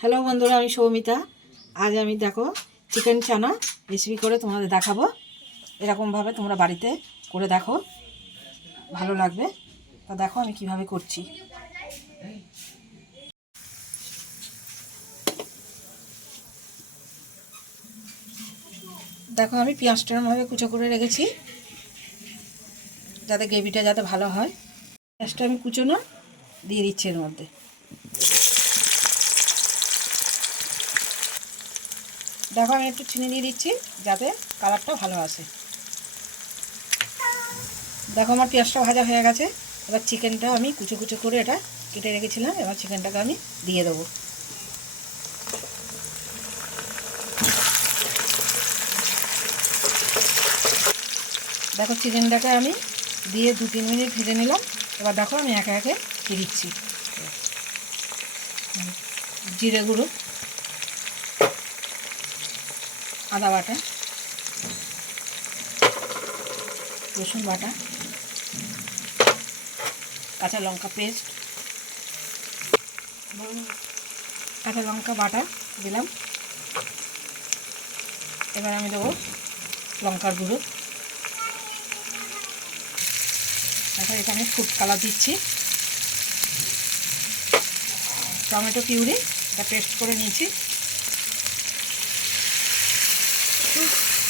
Hello বন্ধুরা, আমি সৌমিতা। আজ আমি দেখো চিকেন চানা রেসিপি করে তোমাদের দেখাবো। এরকমভাবে তোমরা বাড়িতে করে দেখো, ভালো লাগবে। তা দেখো আমি কিভাবে করছি। দেখো আমি পেঁয়াজটা এরকমভাবে কুচো করে রেখেছি, যাতে গ্রেভিটা যাতে ভালো হয়। পেঁয়াজটা আমি কুচোনো দিয়ে দিচ্ছি এর মধ্যে। দেখো আমি একটু চিনি দিয়ে দিচ্ছি যাতে কালারটা ভালো আসে। দেখো আমার পেঁয়াজটা ভাজা হয়ে গেছে। এবার চিকেনটা আমি কুচো কুচো করে এটা কেটে রেখেছিলাম, এবার চিকেনটাকে আমি দিয়ে দেবো। দেখো চিকেনটাকে আমি দিয়ে 2-3 মিনিট ভেজে নিলাম। এবার দেখো আমি একে একে দিয়ে দিচ্ছি জিরে গুঁড়ো, আদা বাটা, রসুন বাটা, কাঁচা লঙ্কা পেস্ট, কাঁচা লঙ্কা বাটা দিলাম। এবার আমি দেবো লঙ্কার গুঁড়ো। তারপর এটা আমি ফুড কালার দিচ্ছি, টমেটো পিউরি এটা পেস্ট করে নিয়েছি,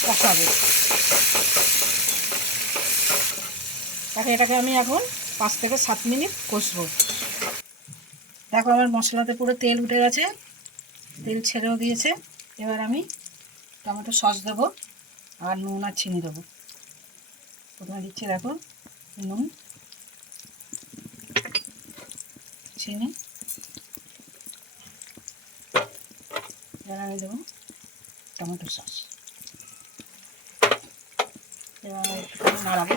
কষাবো। তাকে এটাকে আমি এখন 5 থেকে 7 মিনিট কষবো। দেখো আমার মশলাতে পুরো তেল উঠে গেছে, তেল ছেড়েও দিয়েছে। এবার আমি টমেটো সস দেবো আর নুন আর চিনি দেবো। প্রথমে দিচ্ছি দেখো নুন, চিনি, এবার আমি দেবো টমেটো সস। এবার একটুখানি নাড়াবো।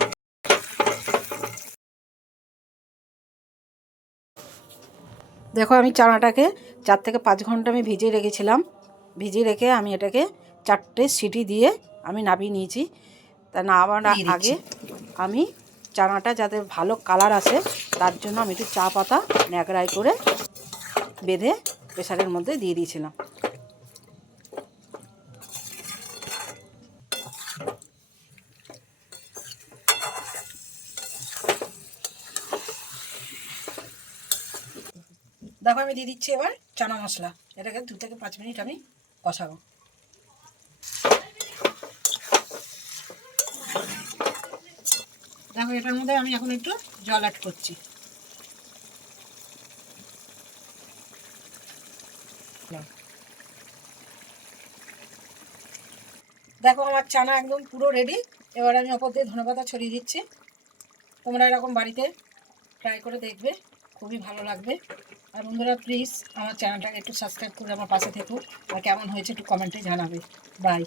দেখো আমি চানাটাকে 4 থেকে 5 ঘন্টা আমি ভিজিয়ে রেখেছিলাম। ভিজিয়ে রেখে আমি এটাকে 4টে সিটি দিয়ে আমি নামিয়ে নিয়েছি। তা নামানোর আগে আমি চানাটা যাতে ভালো কালার আসে তার জন্য আমি একটু চা পাতা ন্যাকড়ায় করে বেঁধে প্রেসারের মধ্যে দিয়ে দিয়েছিলাম। দেখো আমি দিয়ে দিচ্ছি এবার চানা মশলা। এটাকে 2 থেকে 5 মিনিট আমি কষাবো। দেখো এটার মধ্যে আমি এখন একটু জল অ্যাড করছি। দেখো আমার চানা একদম পুরো রেডি। এবার আমি ওপর দিয়ে ধনেপাতা ছড়িয়ে দিচ্ছি। তোমরা এরকম বাড়িতে ট্রাই করে দেখবে, খুবই ভালো লাগবে। আর বন্ধুরা প্লিজ আমার চ্যানেলটাকে একটু সাবস্ক্রাইব করে আমার পাশে থেকো, আর কেমন হয়েছে একটু কমেন্টে জানাবে। বাই।